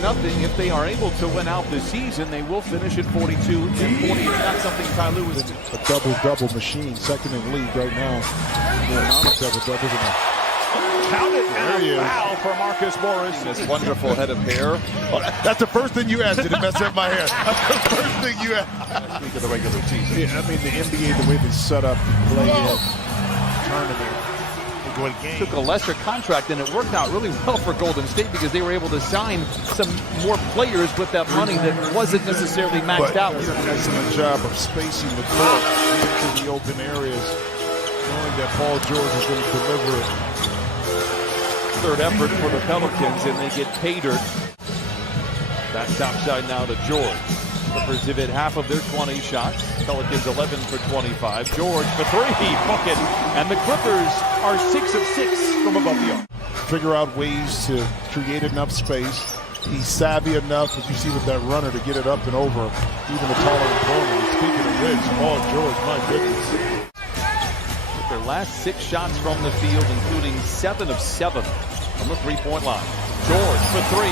2-0. If they are able to win out this season, they will finish at 42 and 40. That's something Ty Lue is a double-double machine, second in the league right now. The amount of double-doubles. Counted and a foul for Marcus Morris. This wonderful head of hair. Oh, that's the first thing you asked. Did it mess up my hair? That's the first thing you asked. Speak of the regular season. Yeah, I mean, the NBA, the way they set up the play-in tournament. Took a lesser contract, and it worked out really well for Golden State because they were able to sign some more players with that money that wasn't necessarily maxed out. Excellent job of spacing the court into the open areas, knowing that Paul George is going to deliver it. Third effort for the Pelicans, and they get catered. That's topside now to George. Clippers have hit half of their 20 shots. Pelicans 11 for 25. George for 3. Book it. And the Clippers are 6 of 6 from above the arc. Figure out ways to create enough space. He's savvy enough, as you see with that runner, to get it up and over even the taller opponent. Speaking of which, Paul George, my goodness. With their last 6 shots from the field, including 7 of 7 from the three-point line. George for 3.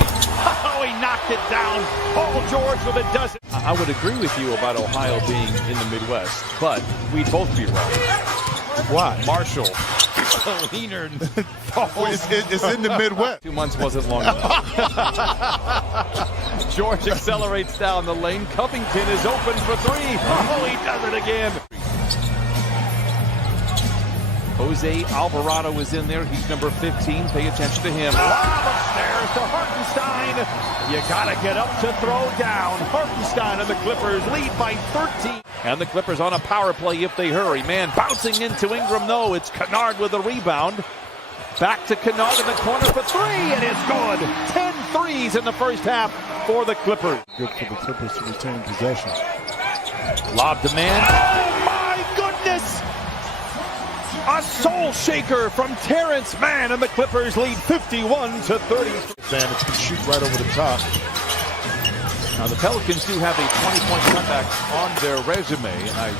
Oh, he knocked it down. Paul George with a dozen. I would agree with you about Ohio being in the Midwest, but we'd both be wrong. Why? Marshall. Leonard. It's in the Midwest. 2 months wasn't long enough. George accelerates down the lane. Covington is open for 3. Oh, he does it again. Jose Alvarado is in there. He's number 15. Pay attention to him. Upstairs to Hartenstein. You got to get up to throw down. Hartenstein and the Clippers lead by 13. And the Clippers on a power play if they hurry. Man, bouncing into Ingram. No, it's Kennard with a rebound. Back to Kennard in the corner for 3, and it's good. 10 threes in the first half for the Clippers. Good for the Clippers to retain possession. Lob demand. Oh, my goodness! A soul shaker from Terrence Mann, and the Clippers lead 51 to 30. Advantage can shoot right over the top. Now the Pelicans do have a 20-point comeback on their resume, and I'm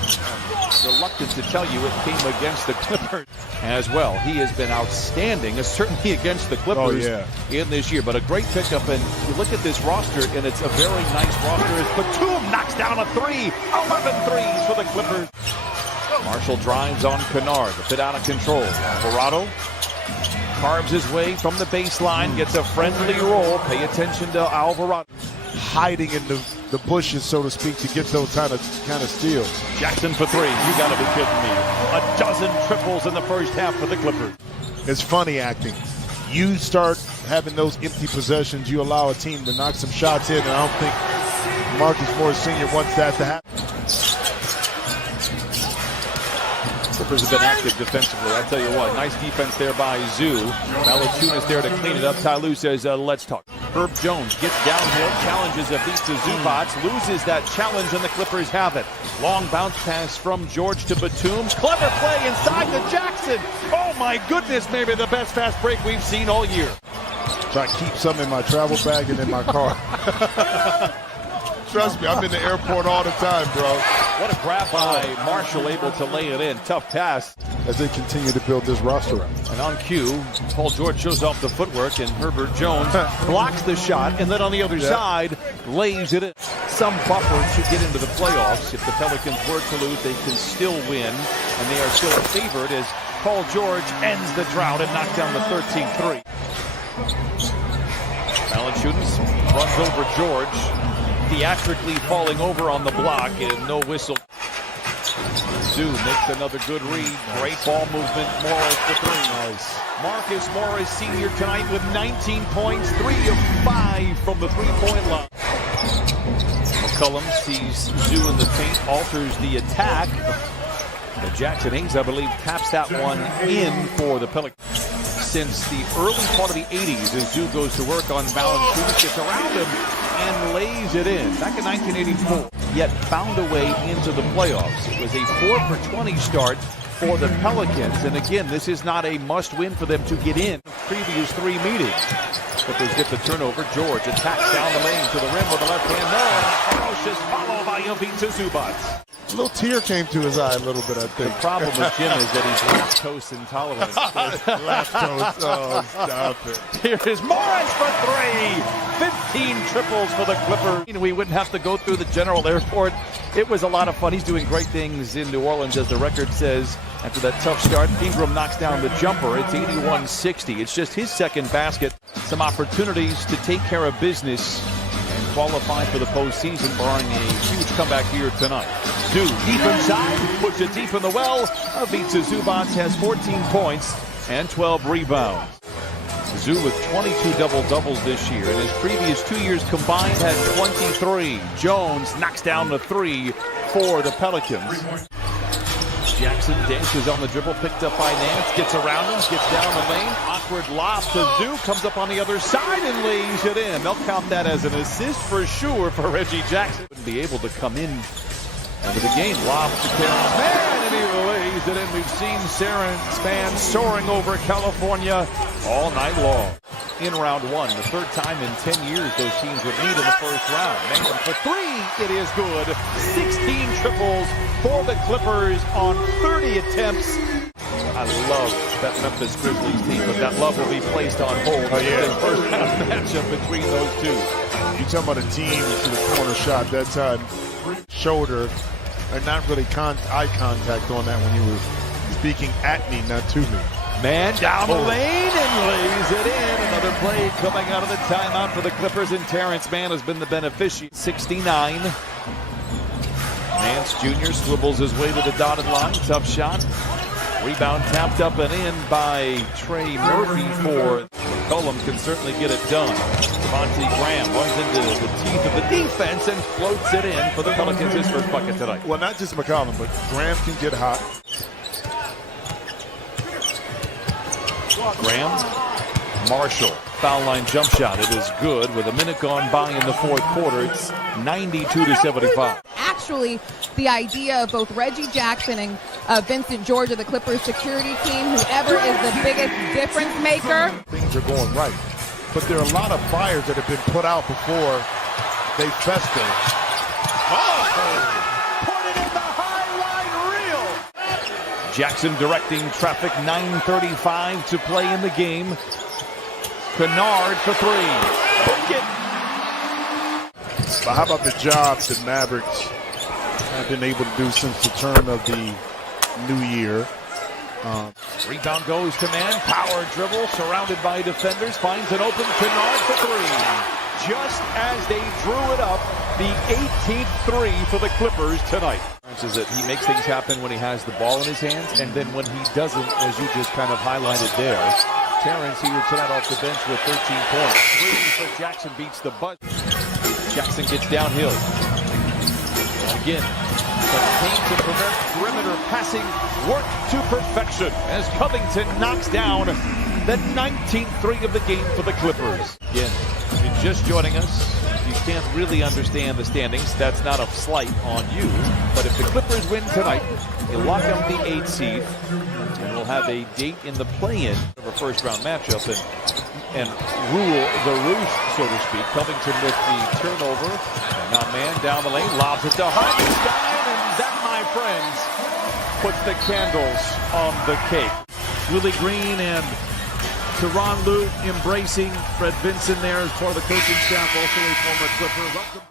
reluctant to tell you it came against the Clippers as well. He has been outstanding, certainly against the Clippers in this year, but a great pickup. And you look at this roster, and it's a very nice roster as Batum knocks down a 3. 11 threes for the Clippers. Marshall drives on Kennard, a bit out of control. Alvarado carves his way from the baseline, gets a friendly roll. Pay attention to Alvarado. Hiding in the bushes, so to speak, to get those kind of steals. Jackson for 3. You got to be kidding me. A dozen triples in the first half for the Clippers. It's funny acting. You start having those empty possessions, you allow a team to knock some shots in, and I don't think Marcus Morris Sr. wants that to happen. Clippers have been active defensively. I tell you what, nice defense there by Zoo. Valanciunas there to clean it up. Ty Lue says, let's talk. Herb Jones gets downhill, challenges Ivica Zubac, loses that challenge, and the Clippers have it. Long bounce pass from George to Batum. Clever play inside to Jackson. Oh my goodness, maybe the best fast break we've seen all year. So I keep some in my travel bag and in my car. Trust me, I'm in the airport all the time, bro. What a grab by Marshall, able to lay it in. Tough pass. As they continue to build this roster up. And on cue, Paul George shows off the footwork, and Herbert Jones blocks the shot, and then on the other side, lays it in. Some buffer to get into the playoffs. If the Pelicans were to lose, they can still win, and they are still favored as Paul George ends the drought and knocks down the 13th three. Valanciunas runs over George, theatrically falling over on the block, and no whistle. Zoo makes another good read. Great ball movement. Morris for 3. Nice. Marcus Morris Sr. tonight with 19 points, 3 of 5 from the three-point line. McCollum sees Zoo in the paint, alters the attack. And Jackson Hayes, I believe, taps that one in for the Pelicans. Since the early part of the 80s, as Zoo goes to work on Valanciunas, gets around him and lays it in. Back in 1984, yet found a way into the playoffs. It was a 4 for 20 start for the Pelicans. And again, this is not a must-win for them to get in previous 3 meetings. Clippers get the turnover. George attacks down the lane to the rim with the left hand. No, and a ferocious follow by Ivica Zubac. A little tear came to his eye a little bit, I think. The problem with Jim is that he's lactose intolerant. Lactose, oh, stop it. Here is Morris for 3. 16 triples for the Clippers. We wouldn't have to go through the General Airport. It was a lot of fun. He's doing great things in New Orleans, as the record says. After that tough start, Ingram knocks down the jumper. It's 81-60. It's just his second basket. Some opportunities to take care of business and qualify for the postseason, barring a huge comeback here tonight. Zoo deep inside, puts it deep in the well. Beats Zubac, has 14 points and 12 rebounds. Zoo with 22 double-doubles this year. In his previous 2 years combined had 23. Jones knocks down the three for the Pelicans. Jackson dances on the dribble, picked up by Nance, gets around him, gets down the lane. Awkward lob to Zoo, comes up on the other side and lays it in. They'll count that as an assist for sure for Reggie Jackson. Wouldn't be able to come in into the game. Lob to Terrence Mann, and he lays it in. We've seen Terrence Mann soaring over California all night long. In round one, the third time in 10 years those teams would meet in the first round. Mann for three, it is good. 16 triples for the Clippers on 30 attempts. I love that Memphis Grizzlies team, but that love will be placed on hold. Oh, yeah. The first round matchup between those two. You talking about a team to the corner shot that time, shoulder, and not really eye contact on that when you were speaking at me, not to me. Man down the lane and lays it in. Another play coming out of the timeout for the Clippers, and Terrence Mann has been the beneficiary. 69. Nance Jr. swivels his way to the dotted line. Tough shot. Rebound tapped up and in by Trey Murphy for McCollum. Can certainly get it done. Devontae Graham runs into the teeth of the defense and floats it in for the Pelicans, his first bucket tonight. Well, not just McCollum, but Graham can get hot. Graham, Marshall, foul line jump shot. It is good with a minute gone by in the fourth quarter. It's 92-75. Actually, the idea of both Reggie Jackson and Vincent George of the Clippers security team, whoever is the biggest difference maker. Things are going right, but there are a lot of fires that have been put out before they fester. Jackson directing traffic, 9:35 to play in the game. Kennard for three. Book it. But how about the job the Mavericks have been able to do since the turn of the new year? Rebound goes to Mann. Power dribble, surrounded by defenders. Finds an open Kennard for three. Just as they drew it up, the 18th three for the Clippers tonight. Is that he makes things happen when he has the ball in his hands, and then when he doesn't, as you just kind of highlighted there. Terrence here tonight off the bench with 13 points. Three for Jackson, beats the buzzer. Jackson gets downhill. Again, the paint to prevent perimeter passing work to perfection as Covington knocks down the 19th three of the game for the Clippers. Again, if you're just joining us, you can't really understand the standings. That's not a slight on you. But if the Clippers win tonight, they'll lock up the 8th seed, and we'll have a date in the play-in of a first-round matchup and rule the roost, so to speak. Covington with the turnover. Now Mann down the lane, lobs it to Hardenstein, and that, my friends, puts the candles on the cake. Willie Green and Tyronn Lue embracing Fred Vinson there as part of the coaching staff, also a former Clipper. Welcome.